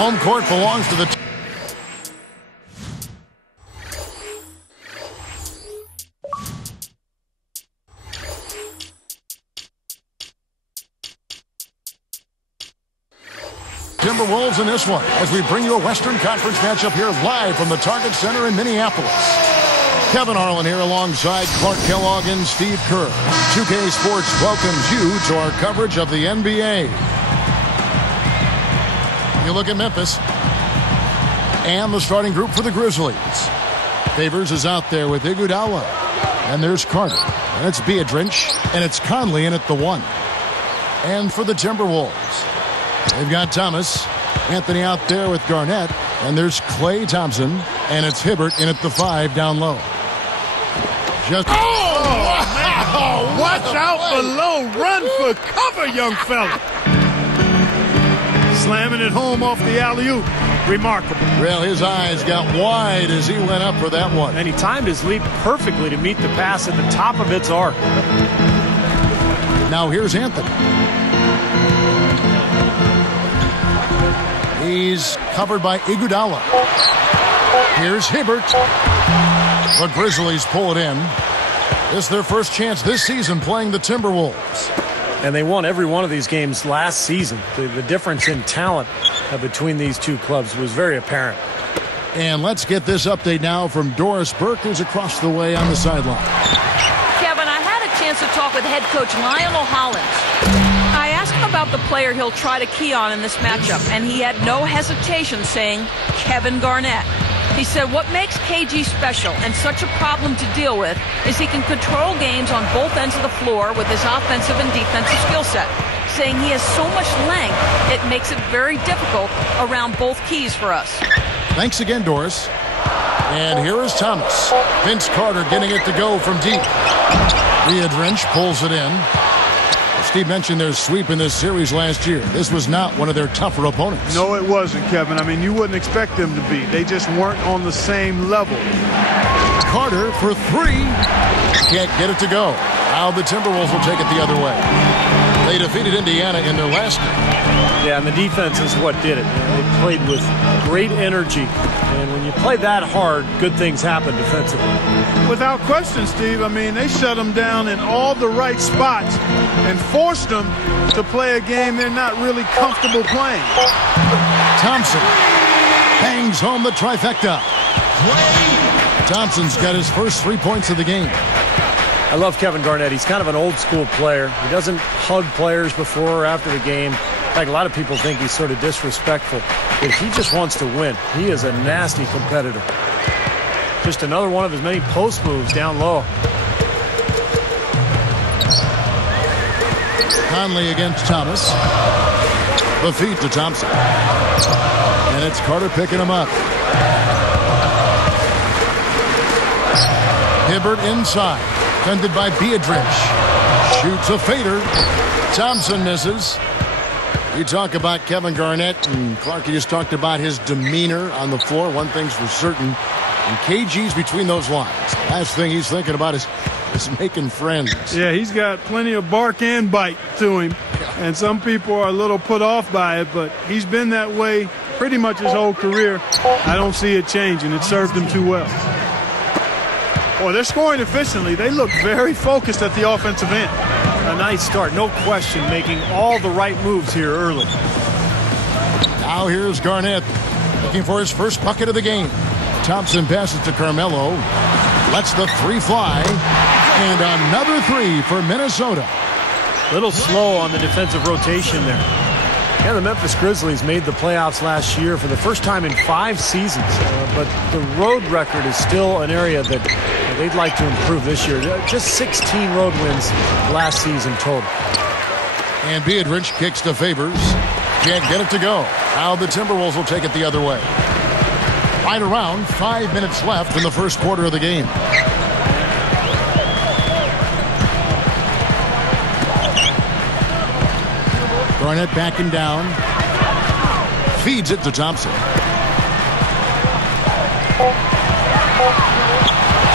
Home court belongs to the Timberwolves in this one as we bring you a Western Conference matchup here live from the Target Center in Minneapolis. Kevin Harlan here alongside Clark Kellogg and Steve Kerr. 2K Sports welcomes you to our coverage of the NBA. You look at Memphis and the starting group for the Grizzlies. Favors is out there with Iguodala. And there's Carter. And it's Biedrins. And it's Conley in at the 1. And for the Timberwolves, they've got Thomas. Anthony out there with Garnett. And there's Klay Thompson. And it's Hibbert in at the 5 down low. Man. Watch out below. Run for cover, young fella. Slamming it home off the alley-oop. Remarkable. Well, his eyes got wide as he went up for that one. And he timed his leap perfectly to meet the pass at the top of its arc. Now here's Anthony. He's covered by Iguodala. Here's Hibbert. The Grizzlies pull it in. This is their first chance this season playing the Timberwolves. And they won every one of these games last season. The difference in talent between these two clubs was very apparent. And let's get this update now from Doris Burke, who's across the way on the sideline. Kevin, I had a chance to talk with head coach Lionel Hollins. I asked him about the player he'll try to key on in this matchup, and he had no hesitation saying Kevin Garnett. He said what makes KG special and such a problem to deal with is he can control games on both ends of the floor with his offensive and defensive skill set. Saying he has so much length, it makes it very difficult around both keys for us. Thanks again, Doris. And here is Thomas. Vince Carter getting it to go from deep. Biedrins pulls it in. Steve mentioned their sweep in this series last year. This was not one of their tougher opponents. No, it wasn't, Kevin. I mean, you wouldn't expect them to be. They just weren't on the same level. Carter for 3. Can't get it to go. Now the Timberwolves will take it the other way. They defeated Indiana in their last game. Yeah, and the defense is what did it. They played with great energy. And when you play that hard, good things happen defensively. Without question, Steve. I mean, they shut them down in all the right spots and forced them to play a game they're not really comfortable playing. Thompson bangs home the trifecta. Thompson's got his first 3 points of the game. I love Kevin Garnett. He's kind of an old-school player. He doesn't hug players before or after the game. In fact, a lot of people think he's sort of disrespectful, but he just wants to win. He is a nasty competitor. Just another one of his many post moves down low. Conley against Thomas. The feed to Thompson. And it's Carter picking him up. Hibbert inside. Defended by Biedrins. Shoots a fader. Thompson misses. You talk about Kevin Garnett, and Clark, you just talked about his demeanor on the floor. One thing's for certain, and KG's between those lines. Last thing he's thinking about is making friends. Yeah, he's got plenty of bark and bite to him, and some people are a little put off by it, but he's been that way pretty much his whole career. I don't see it changing. It served him too well. Boy, they're scoring efficiently. They look very focused at the offensive end. A nice start, no question, making all the right moves here early. Now here's Garnett looking for his first bucket of the game. Thompson passes to Carmelo. Lets the 3 fly. And another 3 for Minnesota. Little slow on the defensive rotation there. Yeah, the Memphis Grizzlies made the playoffs last year for the first time in 5 seasons. But the road record is still an area that they'd like to improve this year. Just 16 road wins last season total. And Biedrins kicks to Favors. Can't get it to go. Now the Timberwolves will take it the other way. Right around 5 minutes left in the first quarter of the game. Garnett backing down. Feeds it to Thompson.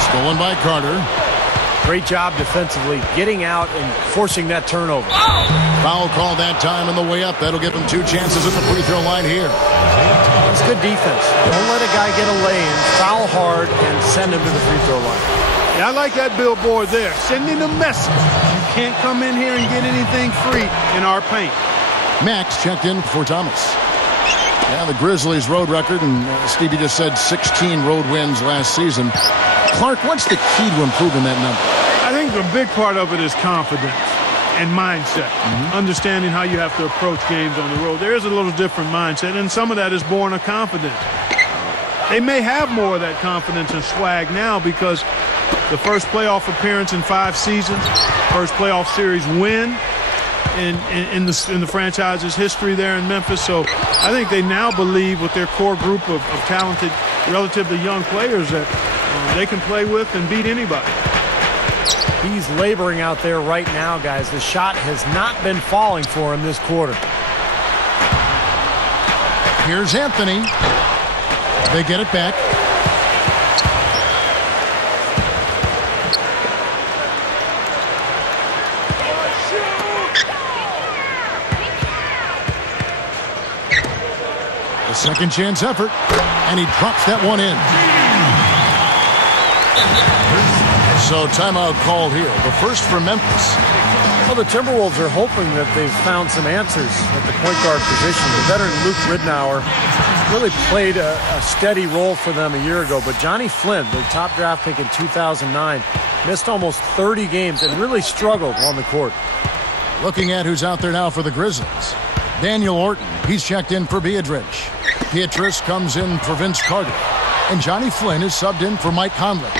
Stolen by Carter. Great job defensively, getting out and forcing that turnover. Foul call that time on the way up. That'll give them 2 chances at the free throw line here. That's good defense. Don't let a guy get a lay-in, foul hard, and send him to the free throw line. Yeah, I like that billboard there, sending a message. You can't come in here and get anything free in our paint. Max checked in for Thomas. Yeah, the Grizzlies' road record, and Stevie just said 16 road wins last season. Clark, what's the key to improving that number? I think a big part of it is confidence and mindset. Understanding how you have to approach games on the road. There is a little different mindset, and some of that is born of confidence. They may have more of that confidence and swag now because the first playoff appearance in 5 seasons, first playoff series win in the franchise's history there in Memphis. So I think they now believe with their core group of talented, relatively young players that they can play with and beat anybody. He's laboring out there right now, guys. The shot has not been falling for him this quarter. Here's Anthony. They get it back. The second chance effort, and he drops that one in. So timeout called here. The first for Memphis. Well, the Timberwolves are hoping that they've found some answers at the point guard position. The veteran Luke Ridnour really played a steady role for them a year ago, but Johnny Flynn, their top draft pick in 2009, missed almost 30 games and really struggled on the court. Looking at who's out there now for the Grizzlies. Daniel Orton, he's checked in for Beatrice. Pietrus comes in for Vince Carter. And Johnny Flynn is subbed in for Mike Conley.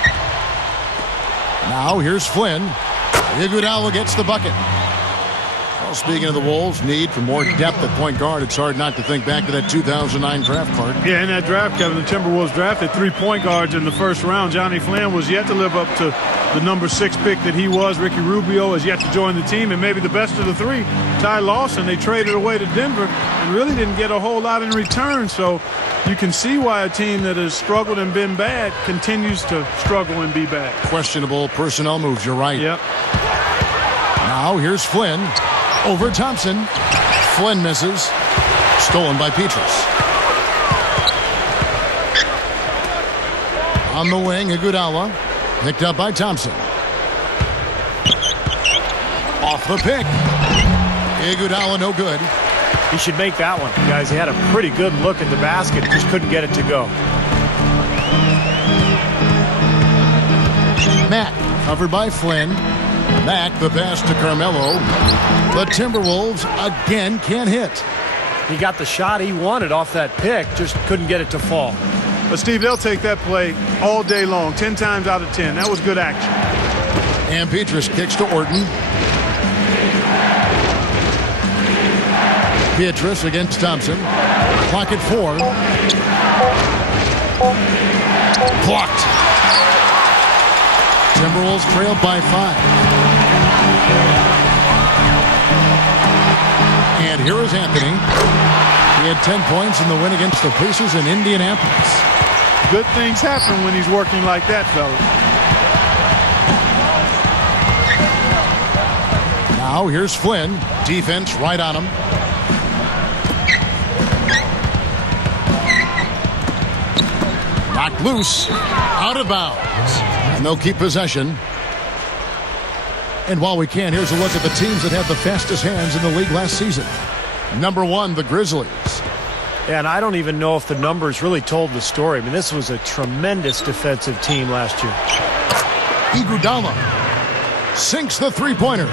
Now here's Flynn. Iguodala gets the bucket. Well, speaking of the Wolves' need for more depth at point guard, it's hard not to think back to that 2009 draft card. Yeah, in that draft, Kevin, the Timberwolves drafted 3 point guards in the first round. Johnny Flynn was yet to live up to the number 6 pick that he was. Ricky Rubio has yet to join the team, and maybe the best of the 3, Ty Lawson, they traded away to Denver and really didn't get a whole lot in return. So you can see why a team that has struggled and been bad continues to struggle and be bad. Questionable personnel moves, you're right. Yep. Now here's Flynn over Thompson. Flynn misses. Stolen by Pietrus. On the wing, Iguodala. Picked up by Thompson. Off the pick. Iguodala no good. He should make that one, guys. He had a pretty good look at the basket, just couldn't get it to go. Mack covered by Flynn. Mack the pass to Carmelo. The Timberwolves again can't hit. He got the shot he wanted off that pick, just couldn't get it to fall. But Steve, they'll take that play all day long, 10 times out of 10. That was good action. And Pietrus kicks to Orton. Pietrus against Thompson. Clock at 4. Blocked. Timberwolves trailed by 5. And here is Anthony. He had 10 points in the win against the Pacers in Indianapolis. Good things happen when he's working like that, fellas. Now here's Flynn. Defense right on him. Knocked loose. Out of bounds. And they'll keep possession. And while we can, here's a look at the teams that had the fastest hands in the league last season. Number 1, the Grizzlies. Yeah, and I don't even know if the numbers really told the story. I mean, this was a tremendous defensive team last year. Iguodala sinks the three-pointer.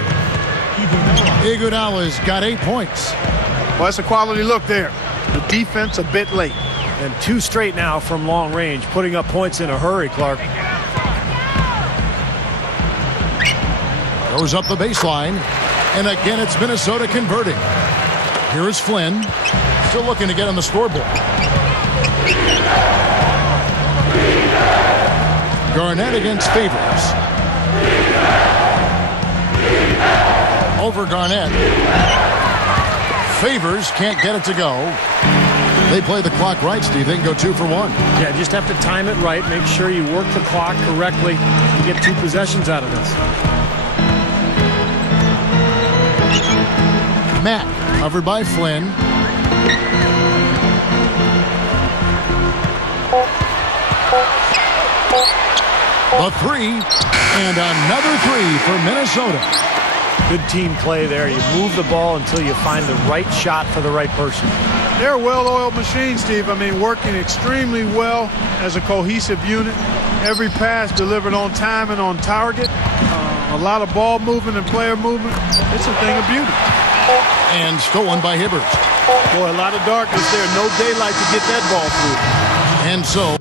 Iguodala's got 8 points. Well, that's a quality look there. The defense a bit late. And 2 straight now from long range, putting up points in a hurry, Clark. Goes up the baseline. And again, it's Minnesota converting. Here is Flynn. Still looking to get on the scoreboard. Garnett against Favors. Over Garnett. Favors can't get it to go. They play the clock right, Steve. They can go 2 for 1. Yeah, just have to time it right. Make sure you work the clock correctly. You get 2 possessions out of this. Mack covered by Flynn. A three, and another three for Minnesota. Good team play there. You move the ball until you find the right shot for the right person. They're a well-oiled machine, Steve. I mean, working extremely well as a cohesive unit. Every pass delivered on time and on target. A lot of ball movement and player movement. It's a thing of beauty. And stolen by Hibbert. Boy, a lot of darkness there. No daylight to get that ball through. And so...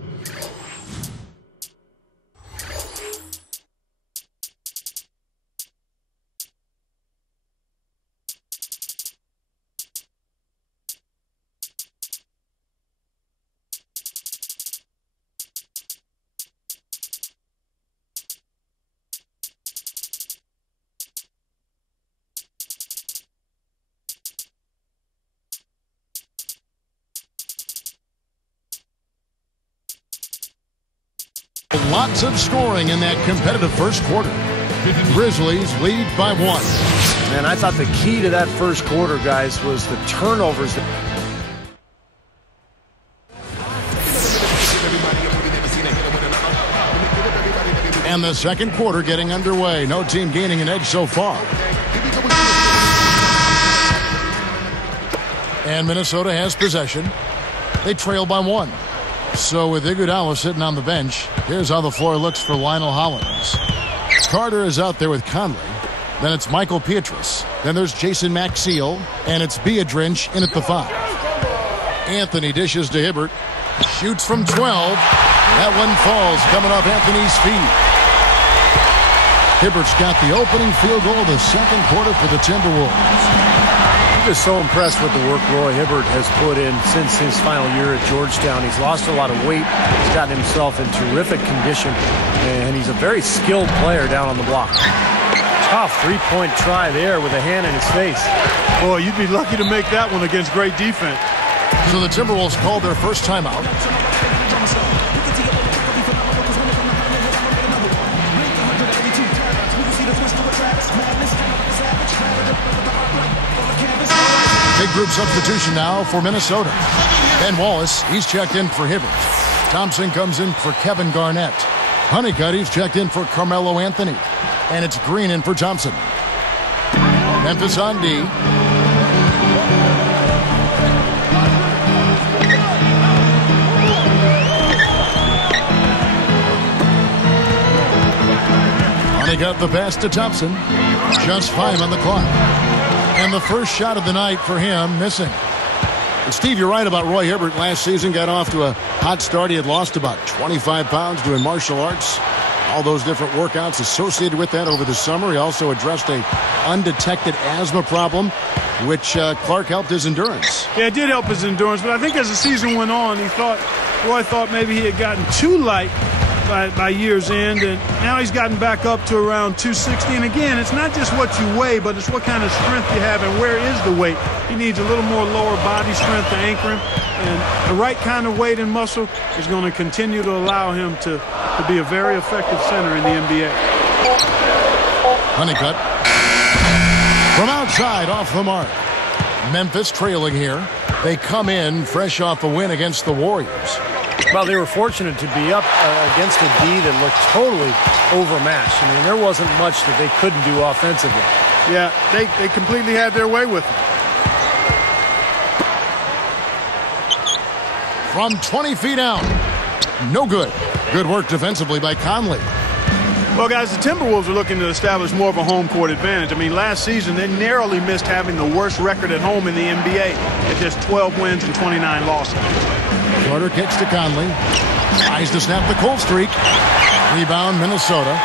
Lots of scoring in that competitive first quarter. Grizzlies lead by 1. Man, I thought the key to that first quarter, guys, was the turnovers. And the second quarter getting underway. No team gaining an edge so far. And Minnesota has possession. They trail by 1. So with Iguodala sitting on the bench, here's how the floor looks for Lionel Hollins. Carter is out there with Conley. Then it's Michael Pietrus. Then there's Jason Maxiell. And it's Biedrins in at the 5. Anthony dishes to Hibbert. Shoots from 12. That one falls coming off Anthony's feet. Hibbert's got the opening field goal of the second quarter for the Timberwolves. I'm just so impressed with the work Roy Hibbert has put in since his final year at Georgetown. He's lost a lot of weight. He's gotten himself in terrific condition. And he's a very skilled player down on the block. Tough three-point try there with a hand in his face. Boy, you'd be lucky to make that one against great defense. So the Timberwolves called their first timeout. Big group substitution now for Minnesota. Ben Wallace, he's checked in for Hibbert. Thompson comes in for Kevin Garnett. Honeycutt, he's checked in for Carmelo Anthony. And it's Green in for Thompson. Memphis on D. Honeycutt the pass to Thompson. Just 5 on the clock. And the first shot of the night for him, missing. And Steve, you're right about Roy Hibbert. Last season got off to a hot start. He had lost about 25 pounds doing martial arts. All those different workouts associated with that over the summer. He also addressed a undetected asthma problem, which Clark helped his endurance. Yeah, it did help his endurance, but I think as the season went on, Roy thought maybe he had gotten too light by year's end, and now he's gotten back up to around 260. And again, it's not just what you weigh, but it's what kind of strength you have and where is the weight. He needs a little more lower body strength to anchor him, and the right kind of weight and muscle is going to continue to allow him to be a very effective center in the NBA. Honeycutt from outside off the mark. Memphis trailing here. They come in fresh off a win against the Warriors. Well, they were fortunate to be up against a D that looked totally overmatched. I mean, there wasn't much that they couldn't do offensively. Yeah, they completely had their way with it. From 20 feet out. No good. Good work defensively by Conley. Well, guys, the Timberwolves are looking to establish more of a home court advantage. I mean, last season, they narrowly missed having the worst record at home in the NBA at just 12 wins and 29 losses. Carter kicks to Conley. Tries to snap the cold streak. Rebound, Minnesota.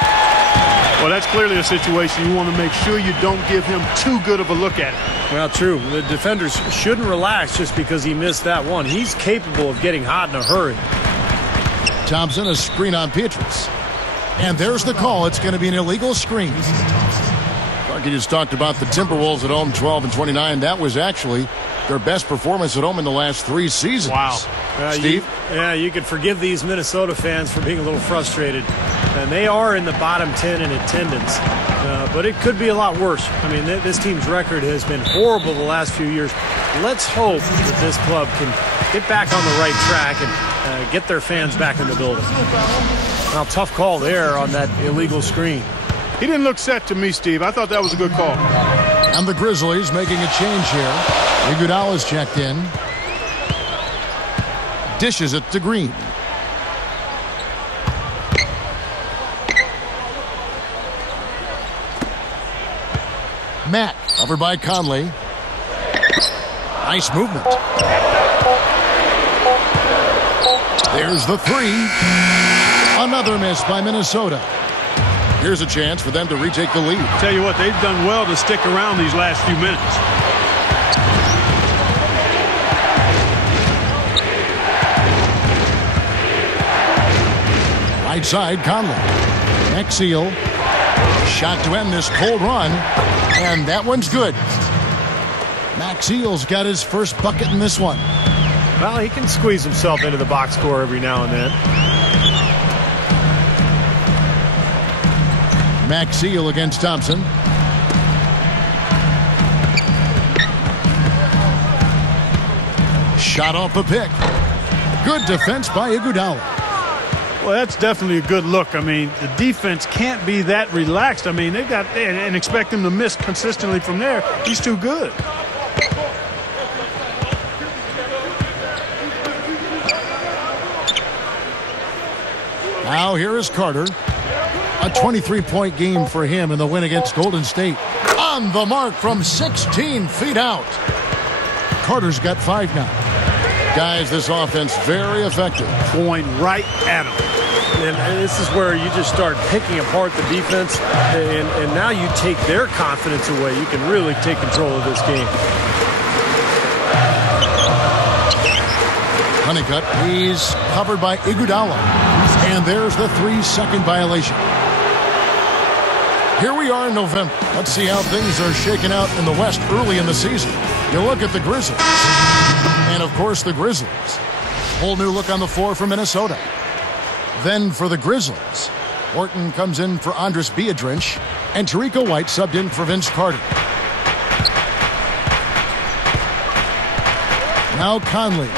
Well, that's clearly a situation you want to make sure you don't give him too good of a look at it. Well, true. The defenders shouldn't relax just because he missed that one. He's capable of getting hot in a hurry. Thompson, a screen on Pietrus. And there's the call. It's going to be an illegal screen. Clarky just talked about the Timberwolves at home, 12 and 29. That was actually their best performance at home in the last 3 seasons. Wow. Steve? You could forgive these Minnesota fans for being a little frustrated. And they are in the bottom 10 in attendance. But it could be a lot worse. I mean, this team's record has been horrible the last few years. Let's hope that this club can get back on the right track and get their fans back in the building. Now, tough call there on that illegal screen. He didn't look set to me, Steve. I thought that was a good call. And the Grizzlies making a change here. Iguodala's checked in. Dishes it to Green. Mack, covered by Conley. Nice movement. There's the three. Another miss by Minnesota. Here's a chance for them to retake the lead. Tell you what, they've done well to stick around these last few minutes. Right side, Conley. Maxeel. Shot to end this cold run. And that one's good. Maxeel's got his first bucket in this one. Well, he can squeeze himself into the box score every now and then. Maxeel against Thompson. Shot off the pick. Good defense by Iguodala. Well, that's definitely a good look. I mean, the defense can't be that relaxed. I mean, they've got and expect him to miss consistently from there. He's too good. Now here is Carter. A 23-point game for him in the win against Golden State. On the mark from 16 feet out. Carter's got 5 now. Guys, this offense very effective. Going right at him. And this is where you just start picking apart the defense, and now you take their confidence away. You can really take control of this game. Honeycutt, he's covered by Iguodala. And there's the 3-second violation. Here we are in November. Let's see how things are shaking out in the West early in the season. You look at the Grizzlies. And, of course, the Grizzlies. Whole new look on the floor for Minnesota. Then for the Grizzlies, Orton comes in for Andres Biedrins, and Tariq White subbed in for Vince Carter. Now Conley.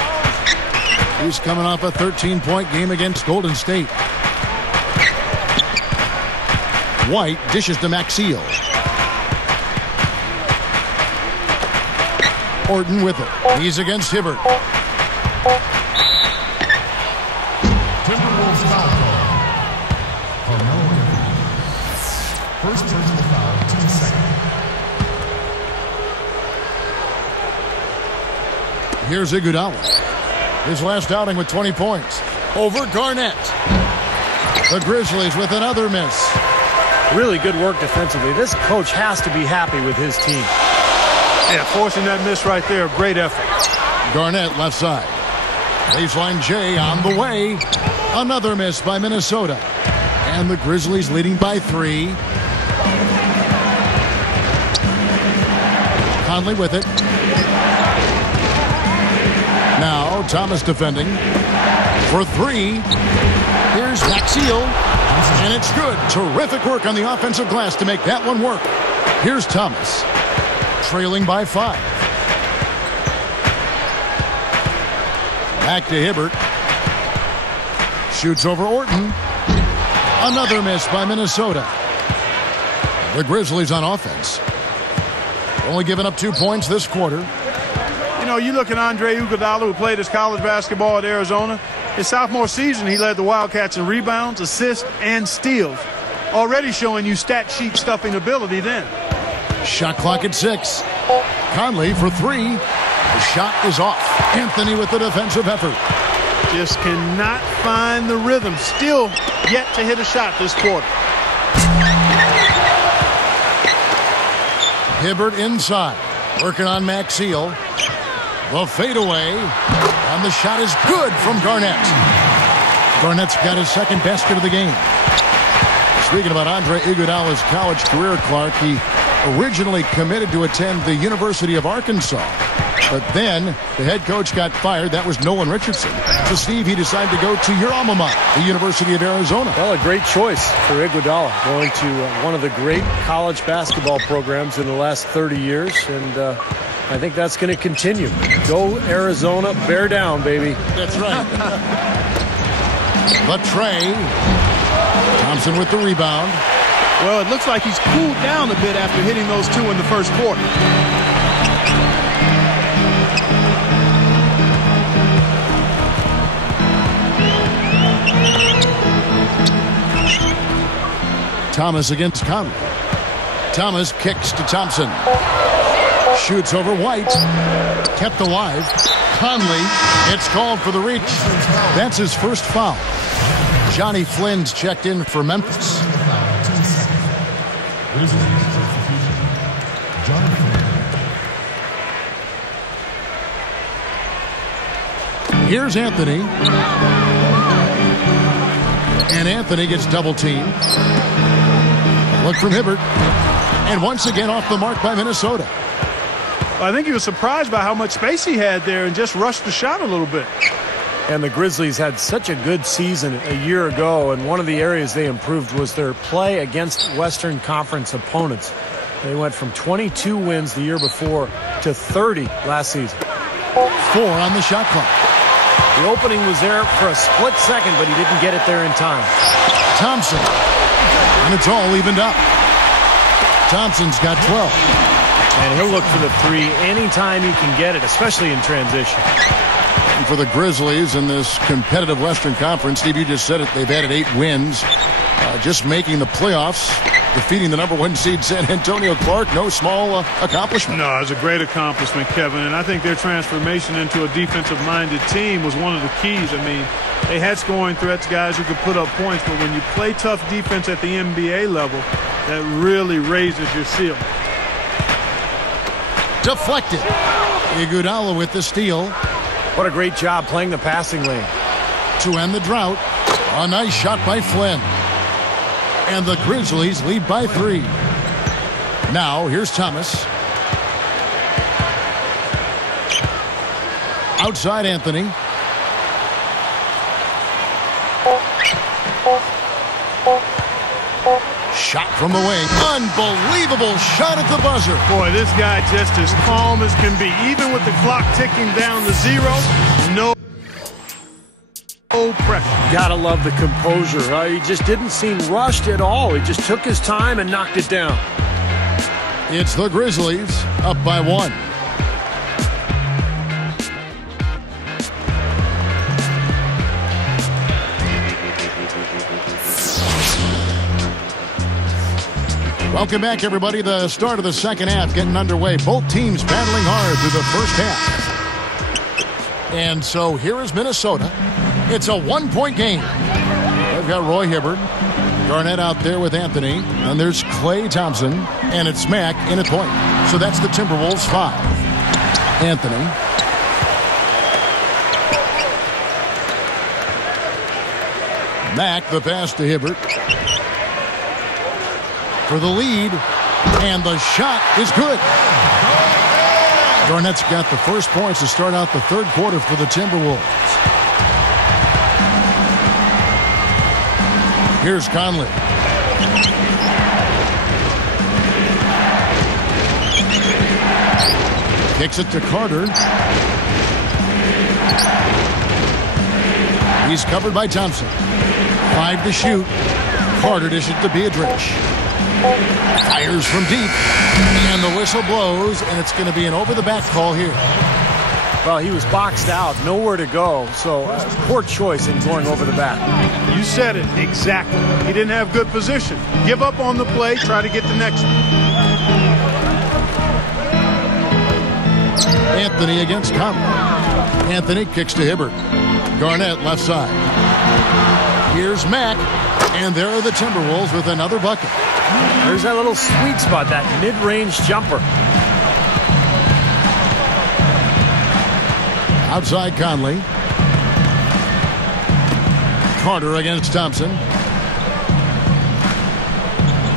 He's coming off a 13-point game against Golden State. White dishes to Maxeel. Orton with it. He's against Hibbert. Timberwolves foul call. Carmelo Anthony. First personal foul, 2 seconds. Here's Iguodala. His last outing with 20 points. Over Garnett. The Grizzlies with another miss. Really good work defensively. This coach has to be happy with his team. Yeah, forcing that miss right there. Great effort. Garnett left side. Baseline J on the way. Another miss by Minnesota. And the Grizzlies leading by 3. Conley with it. Now Thomas defending. For 3. Here's Maxeel. And it's good. Terrific work on the offensive glass to make that one work. Here's Thomas. Trailing by 5. Back to Hibbert. Shoots over Orton. Another miss by Minnesota. The Grizzlies on offense. Only giving up 2 points this quarter. You know, you look at Andre Iguodala, who played his college basketball at Arizona. His sophomore season, he led the Wildcats in rebounds, assists, and steals. Already showing you stat sheet stuffing ability then. Shot clock at 6. Conley for 3. The shot is off. Anthony with the defensive effort. Just cannot find the rhythm. Still yet to hit a shot this quarter. Hibbert inside. Working on Maxeel. The fadeaway. And the shot is good from Garnett. Garnett's got his second basket of the game. Speaking about Andre Iguodala's college career, Clark, he originally committed to attend the University of Arkansas. But then the head coach got fired. That was Nolan Richardson. So, Steve, he decided to go to your alma mater, the University of Arizona. Well, a great choice for Iguodala, going to one of the great college basketball programs in the last 30 years. And I think that's going to continue. Go Arizona, bear down, baby. That's right. The tray. Thompson with the rebound. Well, it looks like he's cooled down a bit after hitting those two in the first quarter. Thomas against Conley. Thomas kicks to Thompson. Shoots over White. Kept alive. Conley, it's called for the reach. That's his first foul. Johnny Flynn's checked in for Memphis. Here's Anthony. And Anthony gets double teamed. Look from Hibbert. And once again off the mark by Minnesota. I think he was surprised by how much space he had there and just rushed the shot a little bit. And the Grizzlies had such a good season a year ago, and one of the areas they improved was their play against Western Conference opponents. They went from 22 wins the year before to 30 last season. 4 on the shot clock. The opening was there for a split second, but he didn't get it there in time. Thompson. And it's all evened up. Thompson's got 12. And he'll look for the three anytime he can get it, especially in transition. And for the Grizzlies in this competitive Western Conference, Steve, you just said it, they've added 8 wins. Just making the playoffs, defeating the #1 seed San Antonio Clark, no small accomplishment. No, it was a great accomplishment, Kevin, and I think their transformation into a defensive-minded team was one of the keys. I mean, they had scoring threats, guys who could put up points, but when you play tough defense at the NBA level, that really raises your ceiling. Deflected. Iguodala with the steal. What a great job playing the passing lane. To end the drought, a nice shot by Flynn. And the Grizzlies lead by 3. Now, here's Thomas. Outside Anthony. Shot from the wing. Unbelievable shot at the buzzer. Boy, this guy just as calm as can be. Even with the clock ticking down to 0, no pressure. Gotta love the composure. He just didn't seem rushed at all. He just took his time and knocked it down. It's the Grizzlies up by 1. Welcome back, everybody. The start of the second half getting underway. Both teams battling hard through the first half. And so here is Minnesota. It's a 1-point game. They've got Roy Hibbert. Garnett out there with Anthony. And there's Klay Thompson. And it's Mack in at point. So that's the Timberwolves 5. Anthony. Mack, the pass to Hibbert. For the lead, and the shot is good. Garnett's got the first points to start out the third quarter for the Timberwolves. Here's Conley. Kicks it to Carter. He's covered by Thompson. 5 to shoot. Carter dishes to Beatrice. Fires from deep, and the whistle blows, and it's going to be an over-the-back call here. Well, he was boxed out, nowhere to go, so poor choice in going over the back. You said it exactly. He didn't have good position. Give up on the play, try to get the next one. Anthony against Conley. Anthony kicks to Hibbert. Garnett left side. Here's Mack, and there are the Timberwolves with another bucket. There's that little sweet spot, that mid-range jumper. Outside Conley. Carter against Thompson.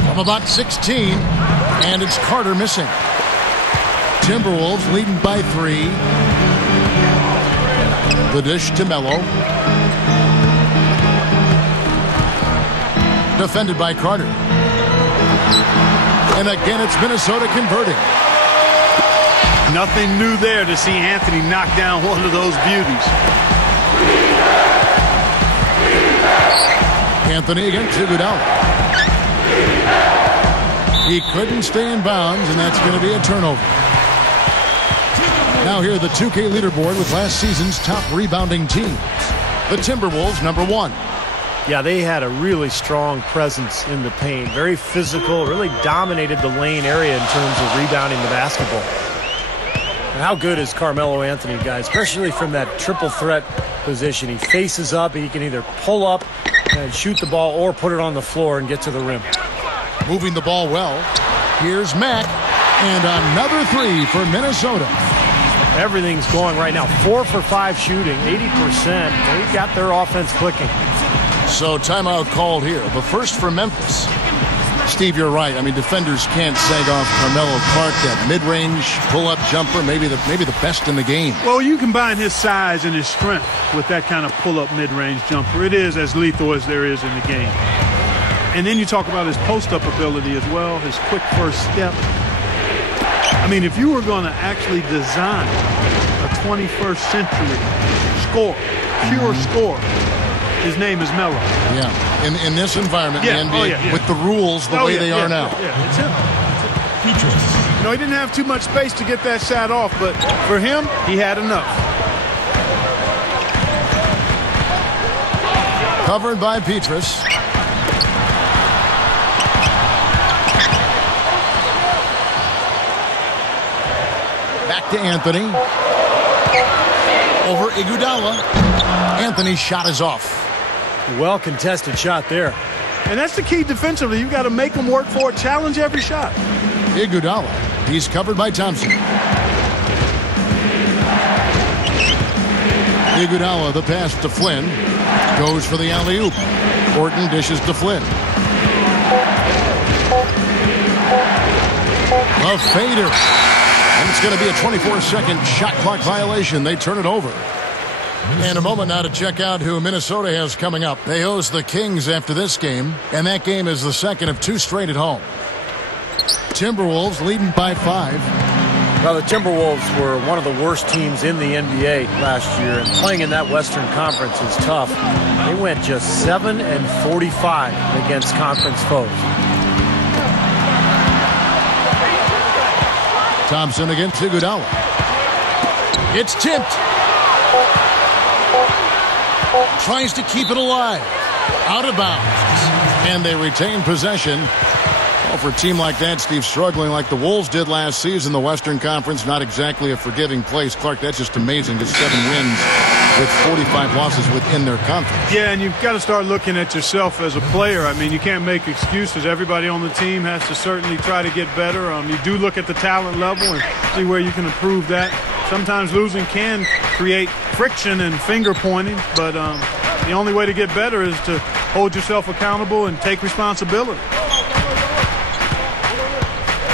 From about 16, and it's Carter missing. Timberwolves leading by 3. The dish to Melo. Defended by Carter. And again, it's Minnesota converting. Nothing new there to see Anthony knock down one of those beauties. Anthony against Iguodala. He couldn't stay in bounds, and that's going to be a turnover. Now here, the 2K leaderboard with last season's top rebounding teams. The Timberwolves, number 1. Yeah, they had a really strong presence in the paint. Very physical, really dominated the lane area in terms of rebounding the basketball. And how good is Carmelo Anthony, guys, especially from that triple threat position. He faces up, he can either pull up and shoot the ball or put it on the floor and get to the rim. Moving the ball well. Here's Mack, and another 3 for Minnesota. Everything's going right now. 4 for 5 shooting, 80%. They've got their offense clicking. So timeout called here. The first for Memphis. Steve, you're right. I mean, defenders can't sag off Carmelo Clark. That mid-range pull-up jumper, maybe the best in the game. Well, you combine his size and his strength with that kind of pull-up mid-range jumper. It is as lethal as there is in the game. And then you talk about his post-up ability as well, his quick first step. I mean, if you were going to actually design a 21st century score, pure score, his name is Melo. Yeah, in this environment, the NBA, with the rules the way they are now. Yeah, it's him. You know, he didn't have too much space to get that shot off, but for him, he had enough. Covered by Petrus. Back to Anthony. Over Iguodala. Anthony's shot is off. Well contested shot there. And that's the key defensively. You've got to make them work for it. Challenge every shot. Iguodala. He's covered by Thompson. Iguodala, the pass to Flynn. Goes for the alley-oop. Orton dishes to Flynn. A fader. And it's going to be a 24-second shot clock violation. They turn it over. And a moment now to check out who Minnesota has coming up. They host the Kings after this game, and that game is the second of 2 straight at home. Timberwolves leading by 5. Well, the Timberwolves were one of the worst teams in the NBA last year, and playing in that Western Conference is tough. They went just 7-45 against conference foes. Thompson against Iguodala. It's tipped. Tries to keep it alive. Out of bounds. And they retain possession. Well, for a team like that, Steve, struggling like the Wolves did last season, the Western Conference, not exactly a forgiving place. Clark, that's just amazing. Just 7 wins with 45 losses within their conference. Yeah, and you've got to start looking at yourself as a player. I mean, you can't make excuses. Everybody on the team has to certainly try to get better. You do look at the talent level and see where you can improve that. Sometimes losing can create friction and finger pointing, but the only way to get better is to hold yourself accountable and take responsibility.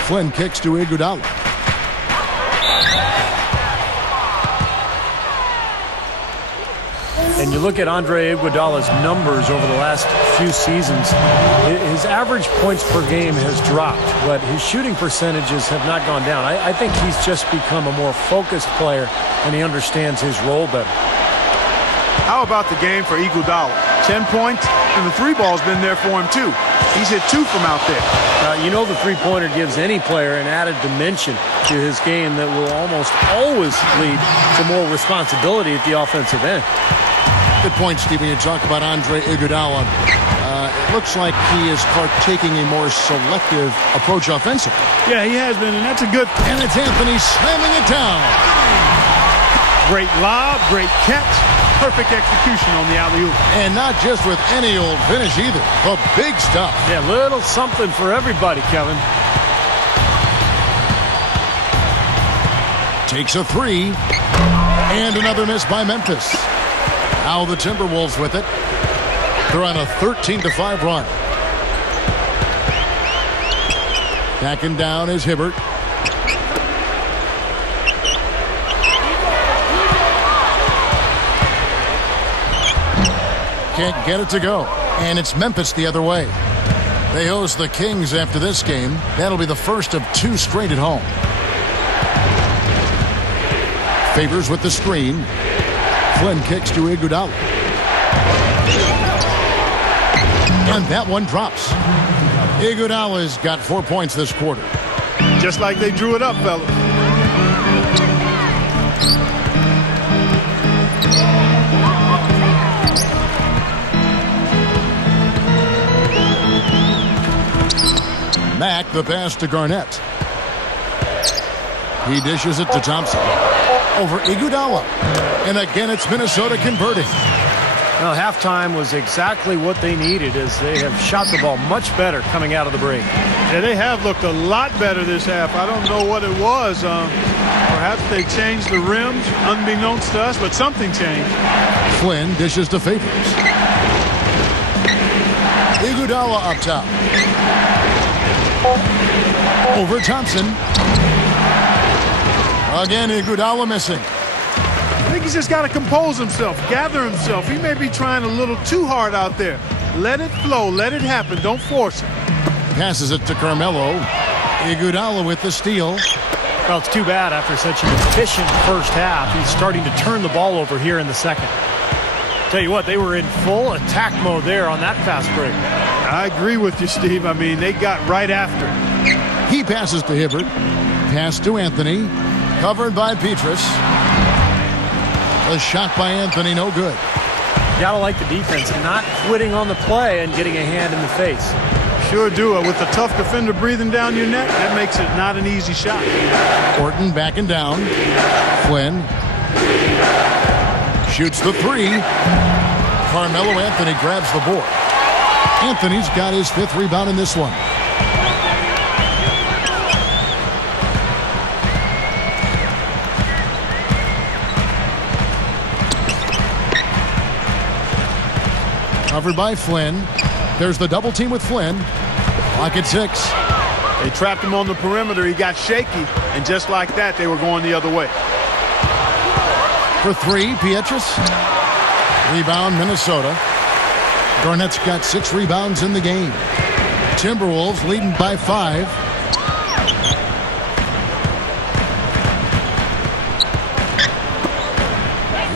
Flynn kicks to Iguodala. And you look at Andre Iguodala's numbers over the last few seasons, his average points per game has dropped, but his shooting percentages have not gone down. I think he's just become a more focused player, and he understands his role better. How about the game for Iguodala? 10 points, and the 3-ball's been there for him, too. He's hit 2 from out there. You know the three-pointer gives any player an added dimension to his game that will almost always lead to more responsibility at the offensive end. Good point, Steve, when you talk about Andre Iguodala. It looks like he is taking a more selective approach offensively. Yeah, he has been, and that's a good thing. And it's Anthony slamming it down. Great lob, great catch, perfect execution on the alley-oop. And not just with any old finish either, the big stuff. Yeah, little something for everybody, Kevin. Takes a 3. And another miss by Memphis. Now the Timberwolves with it. They're on a 13-5 run. Backing down is Hibbert. Can't get it to go. And it's Memphis the other way. They host the Kings after this game. That'll be the first of 2 straight at home. Favors with the screen. Flynn kicks to Iguodala. And that one drops. Iguodala's got 4 points this quarter. Just like they drew it up, fellas. Mack, the pass to Garnett. He dishes it to Thompson. Over Iguodala. And again, it's Minnesota converting. Well, halftime was exactly what they needed, as they have shot the ball much better coming out of the break. Yeah, they have looked a lot better this half. I don't know what it was. Perhaps they changed the rims, unbeknownst to us, but something changed. Flynn dishes to Favors. Iguodala up top. Over Thompson. Again, Iguodala missing. I think he's just got to compose himself, gather himself. He may be trying a little too hard out there. Let it flow. Let it happen. Don't force it. Passes it to Carmelo. Iguodala with the steal. Well, it's too bad after such an efficient first half. He's starting to turn the ball over here in the second. Tell you what, they were in full attack mode there on that fast break. I agree with you, Steve. I mean, they got right after it. He passes to Hibbert. Pass to Anthony. Covered by Petrus. A shot by Anthony, no good. You gotta like the defense, not quitting on the play and getting a hand in the face. Sure do. With a tough defender breathing down your neck, that makes it not an easy shot. Orton backing down. Flynn shoots the three. Carmelo Anthony grabs the board. Anthony's got his 5th rebound in this one. Covered by Flynn. There's the double team with Flynn. Clock at 6. They trapped him on the perimeter. He got shaky, and just like that, they were going the other way. For 3, Pietrus. Rebound, Minnesota. Garnett's got 6 rebounds in the game. Timberwolves leading by 5.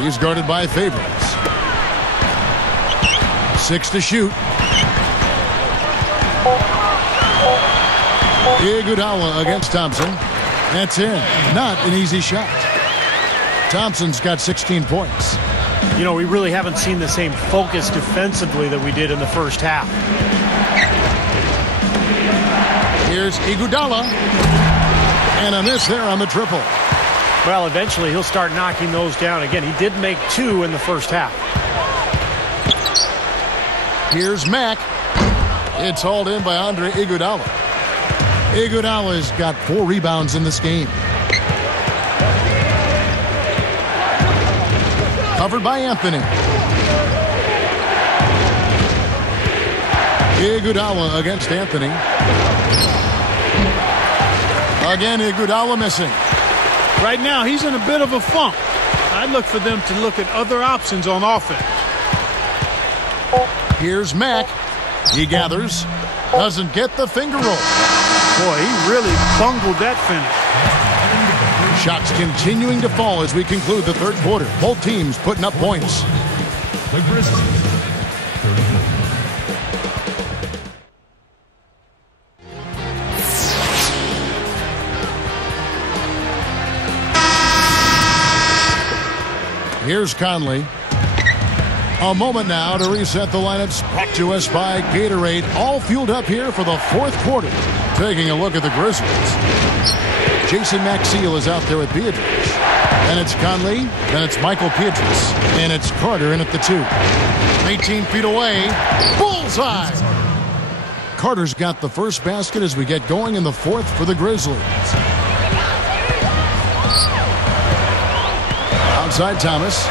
He's guarded by Favors. 6 to shoot. Iguodala against Thompson. That's in. Not an easy shot. Thompson's got 16 points. You know, we really haven't seen the same focus defensively that we did in the first half. Here's Iguodala. And a miss there on the triple. Well, eventually he'll start knocking those down again. He did make 2 in the first half. Here's Mack. It's hauled in by Andre Iguodala. Iguodala's got 4 rebounds in this game. Covered by Anthony. Iguodala against Anthony. Again, Iguodala missing. Right now, he's in a bit of a funk. I'd look for them to look at other options on offense. Here's Mack. He gathers. Doesn't get the finger roll. Boy, he really bungled that finish. Shots continuing to fall as we conclude the third quarter. Both teams putting up points. The Grizzlies. 34. Here's Conley. A moment now to reset the lineups. Brought to us by Gatorade. All fueled up here for the fourth quarter. Taking a look at the Grizzlies. Jason Maxiel is out there with Beatrice. Then it's Conley. Then it's Michael Pietrus. And it's Carter in at the 2. 18 feet away. Bullseye! Carter's got the first basket as we get going in the fourth for the Grizzlies. Outside Thomas.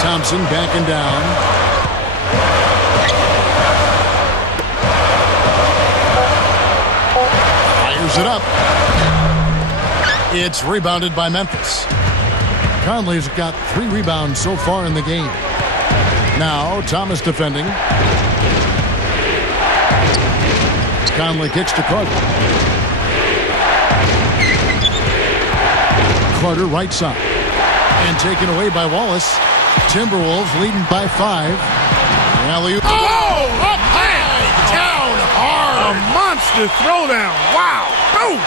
Thompson backing down. Fires it up. It's rebounded by Memphis. Conley's got 3 rebounds so far in the game. Now Thomas defending. Conley kicks to Carter. Carter right side. And taken away by Wallace. Timberwolves leading by 5. Alley-oop. Oh! Up high! Down hard! A monster throwdown. Wow. Boom!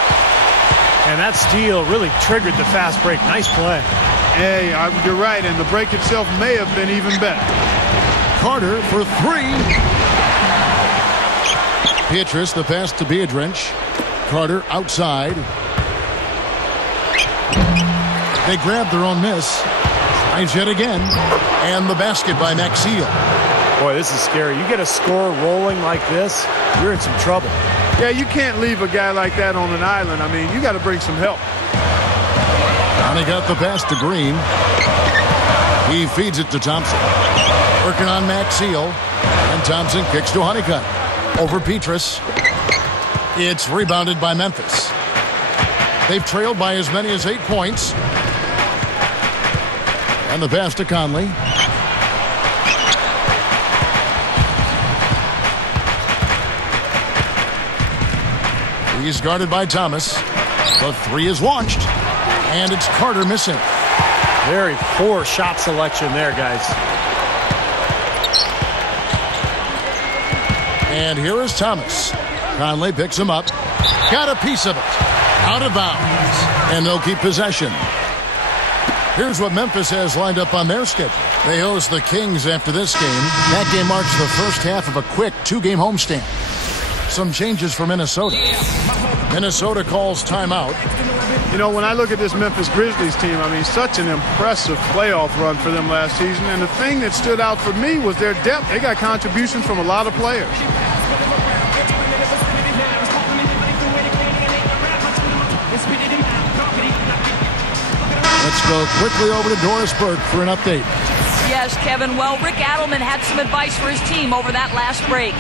And that steal really triggered the fast break. Nice play. Hey, you're right, and the break itself may have been even better. Carter for 3. Beatrice, the pass to Beadrinch. Carter outside. They grab their own miss. Tries yet again. And the basket by Maxile. Boy, this is scary. You get a score rolling like this, you're in some trouble. Yeah, you can't leave a guy like that on an island. I mean, you got to bring some help. And he got the pass to Green. He feeds it to Thompson. Working on Maxile. And Thompson kicks to Honeycutt. Over Petrus. It's rebounded by Memphis. They've trailed by as many as 8 points. And the pass to Conley. He's guarded by Thomas. The 3 is launched. And it's Carter missing. Very poor shot selection there, guys. And here is Thomas. Conley picks him up. Got a piece of it. Out of bounds. And they'll keep possession. Here's what Memphis has lined up on their schedule. They host the Kings after this game. That game marks the first half of a quick 2-game homestand. Some changes for Minnesota. Minnesota calls timeout. You know, when I look at this Memphis Grizzlies team, I mean, such an impressive playoff run for them last season. And the thing that stood out for me was their depth. They got contributions from a lot of players. Let's go quickly over to Doris Burke for an update. Yes, Kevin. Well, Rick Adelman had some advice for his team over that last break.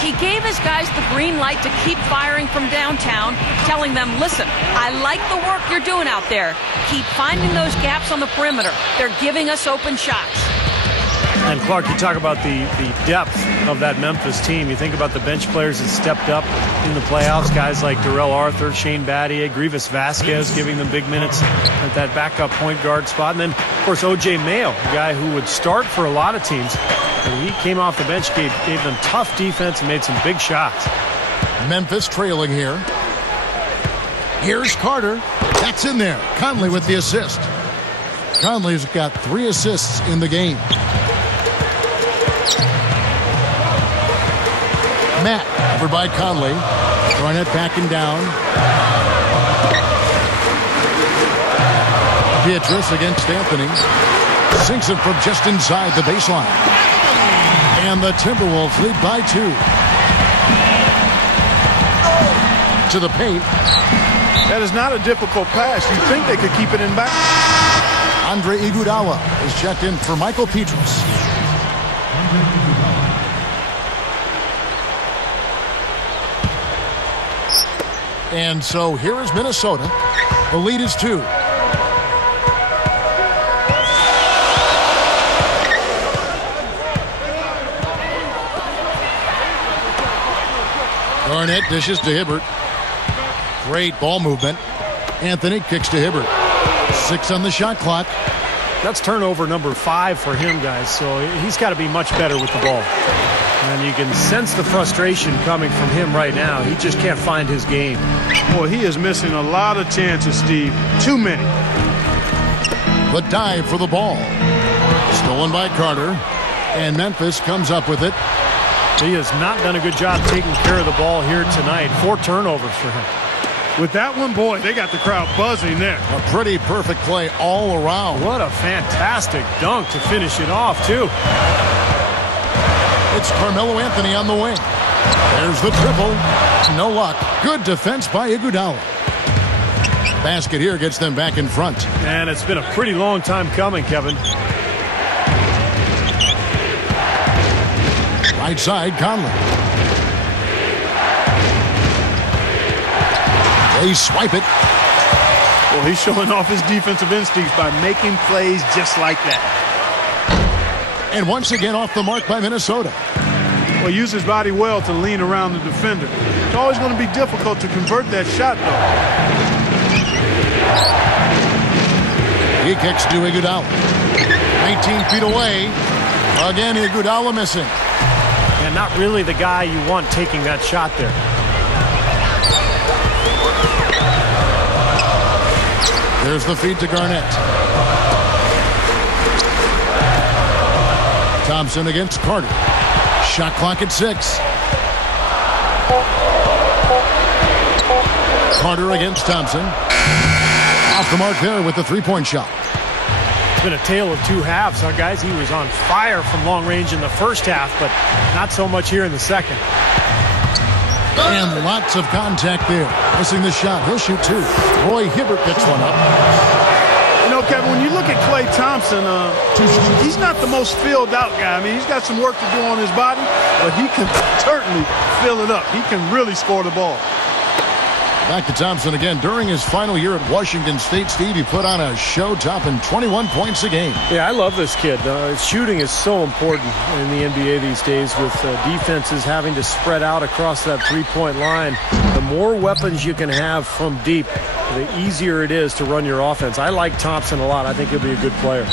He gave his guys the green light to keep firing from downtown, telling them, listen, I like the work you're doing out there. Keep finding those gaps on the perimeter. They're giving us open shots. And Clark, you talk about the depth of that Memphis team. You think about the bench players that stepped up in the playoffs, guys like Darrell Arthur, Shane Battier, Grievous Vasquez giving them big minutes at that backup point guard spot. And then, of course, O.J. Mayo, a guy who would start for a lot of teams. And he came off the bench, gave them tough defense and made some big shots. Memphis trailing here. Here's Carter. That's in there. Conley with the assist. Conley's got 3 assists in the game. Matt over by Conley. Garnett backing down. Beatrice against Anthony. Sinks it from just inside the baseline. And the Timberwolves lead by 2. To the paint. That is not a difficult pass. You'd think they could keep it in back. Andre Iguodala is checked in for Michael Petrus. And so here is Minnesota. The lead is 2. Garnett dishes to Hibbert. Great ball movement. Anthony kicks to Hibbert. 6 on the shot clock. That's turnover number 5 for him, guys. So he's got to be much better with the ball. And you can sense the frustration coming from him right now. He just can't find his game. Boy, he is missing a lot of chances, Steve. Too many. The dive for the ball. Stolen by Carter. And Memphis comes up with it. He has not done a good job taking care of the ball here tonight. 4 turnovers for him. With that one, boy, they got the crowd buzzing there. A pretty perfect play all around. What a fantastic dunk to finish it off, too. It's Carmelo Anthony on the wing. There's the triple. No luck. Good defense by Iguodala. Basket here gets them back in front. And it's been a pretty long time coming, Kevin. Right side, Conley. They swipe it. Well, he's showing off his defensive instincts by making plays just like that. And once again off the mark by Minnesota. Well, use his body well to lean around the defender. It's always going to be difficult to convert that shot, though. He kicks to Iguodala. 19 feet away. Again, Iguodala missing. And not really the guy you want taking that shot there. There's the feed to Garnett. Thompson against Carter. Shot clock at 6. Carter against Thompson. Off the mark there with the three-point shot. It's been a tale of two halves, huh, guys? He was on fire from long range in the first half, but not so much here in the second. And lots of contact there. Missing the shot. He'll shoot two. Roy Hibbert picks one up. You know, Kevin, when you look at Klay Thompson, he's not the most filled out guy. I mean, he's got some work to do on his body, but he can certainly fill it up. He can really score the ball. Back to Thompson again. During his final year at Washington State, Steve, he put on a show topping 21 points a game. Yeah, I love this kid. Shooting is so important in the NBA these days with defenses having to spread out across that three-point line. The more weapons you can have from deep, the easier it is to run your offense. I like Thompson a lot. I think he'll be a good player.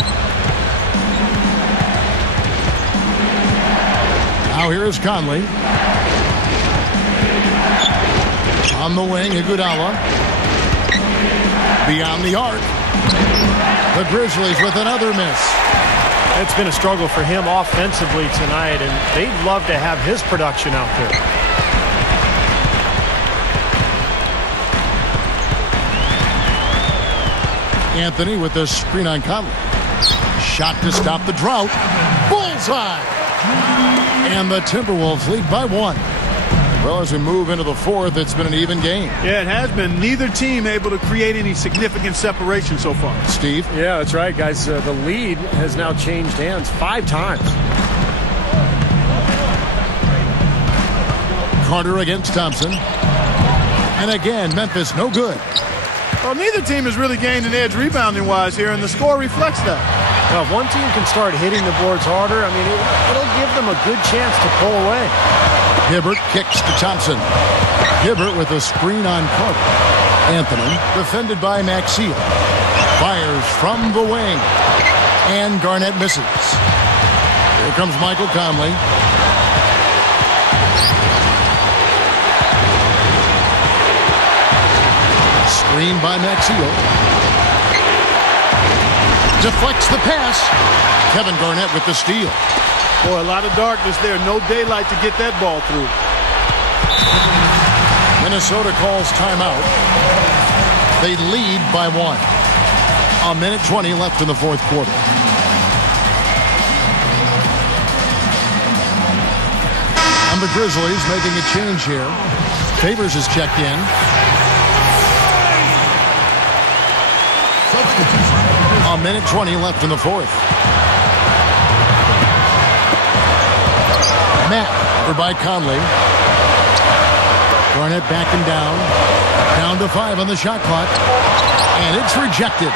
Now here is Conley. On the wing, Iguodala. Beyond the arc. The Grizzlies with another miss. It's been a struggle for him offensively tonight, and they'd love to have his production out there. Anthony with the screen on Conley. Shot to stop the drought. Bullseye! And the Timberwolves lead by 1. Well, as we move into the fourth, it's been an even game. Yeah, it has been. Neither team able to create any significant separation so far. Steve? Yeah, that's right, guys. The lead has now changed hands 5 times. Carter against Thompson. And again, Memphis no good. Well, neither team has really gained an edge rebounding-wise here, and the score reflects that. Well, if one team can start hitting the boards harder, I mean, it'll give them a good chance to pull away. Hibbert kicks to Thompson. Hibbert with a screen on Carter. Anthony, defended by Maxey. Fires from the wing. And Garnett misses. Here comes Michael Conley. Screen by Maxey. Deflects the pass. Kevin Garnett with the steal. Boy, a lot of darkness there. No daylight to get that ball through. Minnesota calls timeout. They lead by 1. 1:20 left in the fourth quarter. And the Grizzlies making a change here. Favors is checked in. Substitution. 1:20 left in the fourth. Matt over by Conley. Garnett backing down. Down to 5 on the shot clock. And it's rejected.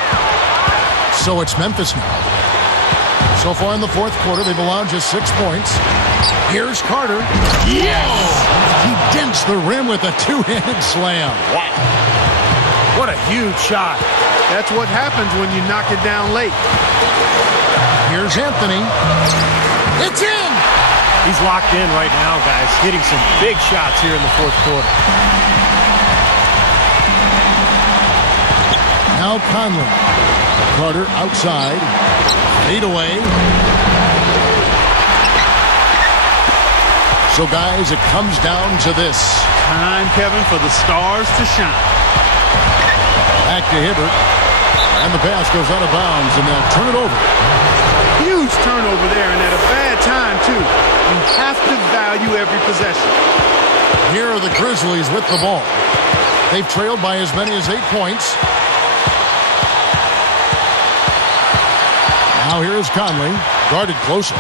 So it's Memphis now. So far in the fourth quarter, they've allowed just 6 points. Here's Carter. Yes! He dents the rim with a two-handed slam. Wow. What a huge shot. That's what happens when you knock it down late. Here's Anthony. It's in! He's locked in right now, guys, hitting some big shots here in the fourth quarter. Now Conley. Carter outside. Fade away. So, guys, it comes down to this. Time, Kevin, for the stars to shine. Back to Hibbert. And the pass goes out of bounds, and they'll turn it over. Huge turnover there, and at a bad time, too. You have to value every possession. Here are the Grizzlies with the ball. They've trailed by as many as 8 points. Now here is Conley, guarded closely.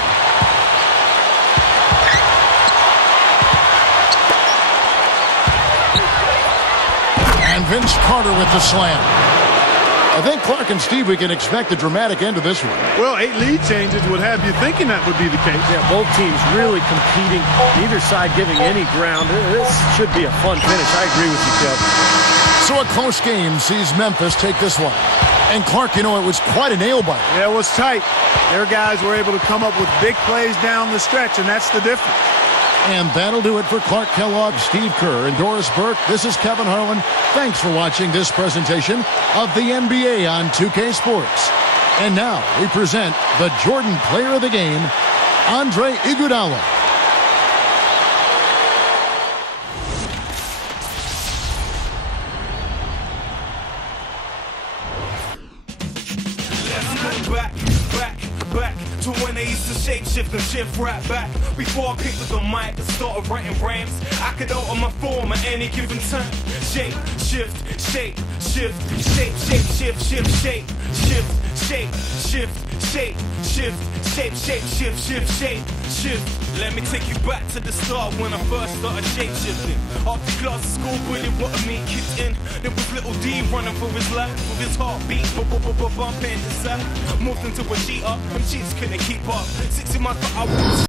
And Vince Carter with the slam. I think Clark and Steve, we can expect a dramatic end to this one. Well, 8 lead changes would have you thinking that would be the case. Yeah, both teams really competing, neither side giving any ground. This should be a fun finish. I agree with you, Kev. So a close game sees Memphis take this one. And Clark, you know, it was quite a nail-biter. Yeah, it was tight. Their guys were able to come up with big plays down the stretch, and that's the difference. And that'll do it for Clark Kellogg, Steve Kerr, and Doris Burke. This is Kevin Harlan. Thanks for watching this presentation of the NBA on 2K Sports. And now we present the Jordan Player of the Game, Andre Iguodala. Back to when they used to shape shift and shift right back. Before I picked up the mic and started writing rhymes, I could alter my form at any given time. Shape, shift, shape, shift, shape, shape, shift, shift, shape, shift, shape, shift, shape, shift, shape, shape, shift, shift, shape, shift. Let me take you back to the start when I first started shape shifting. After class at school, really wanted me kicked in. There was little D running for his life with his heartbeat, bumping inside. Moved into a G up, them cheats couldn't keep up. 60 miles per hour.